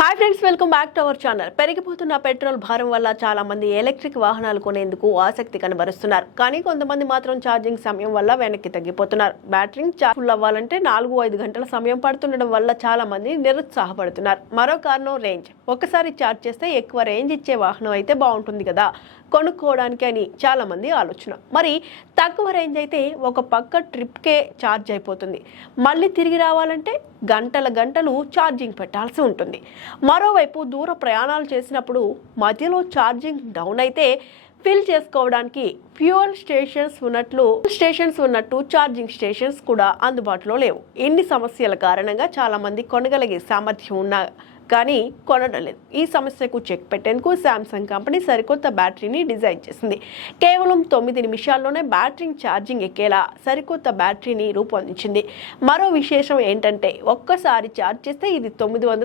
Hi friends welcome back to our channel పెరిగిపోతున్న petrol భారం వల్ల చాలా మంది ఎలక్ట్రిక్ వాహనాలు కొనేందుకు ఆసక్తి కనబరుస్తున్నారు. కానీ కొంతమంది మాత్రం ఛార్జింగ్ సమయం వల్ల వెనక్కి తగ్గిపోతున్నారు. బ్యాటరీ ఛార్జ్ ఫుల్ అవ్వాలంటే నాలుగు ఐదు గంటల సమయం పడుతుండడం వల్ల చాలా మంది నిరుత్సాహపడుతున్నారు. మరో కారణం రేంజ్ ఒకసారి ఛార్జ్ చేస్తే ఎక్కువ రేంజ్ ఇచ్చే వాహనం అయితే బాగుంటుంది కదా. కొనుక్కోవడానికి అని చాలా మంది ఆలోచన. మరి తక్కువ రేంజ్ అయితే ఒక పక్క ట్రిప్కే ఛార్జ్ అయిపోతుంది. మళ్ళీ తిరిగి రావాలంటే గంటల గంటలు ఛార్జింగ్ పెట్టాల్సి ఉంటుంది. మరోవైపు దూర ప్రయాణాలు చేసినప్పుడు మధ్యలో ఛార్జింగ్ డౌన్ అయితే ఫిల్ చేసుకోవడానికి ఫ్యూయల్ స్టేషన్స్ ఉన్నట్లు స్టేషన్స్ ఉన్నట్టు ఛార్జింగ్ స్టేషన్స్ కూడా అందుబాటులో లేవు. ఇన్ని సమస్యల కారణంగా చాలామంది కొనగలిగే సామర్థ్యం ఉన్న కానీ కొనడం లేదు. ఈ సమస్యకు చెక్ పెట్టేందుకు శాంసంగ్ కంపెనీ సరికొత్త బ్యాటరీని డిజైన్ చేసింది. కేవలం తొమ్మిది నిమిషాల్లోనే బ్యాటరీ ఛార్జింగ్ ఎక్కేలా సరికొత్త బ్యాటరీని రూపొందించింది. మరో విశేషం ఏంటంటే ఒక్కసారి ఛార్జ్ చేస్తే ఇది తొమ్మిది వందల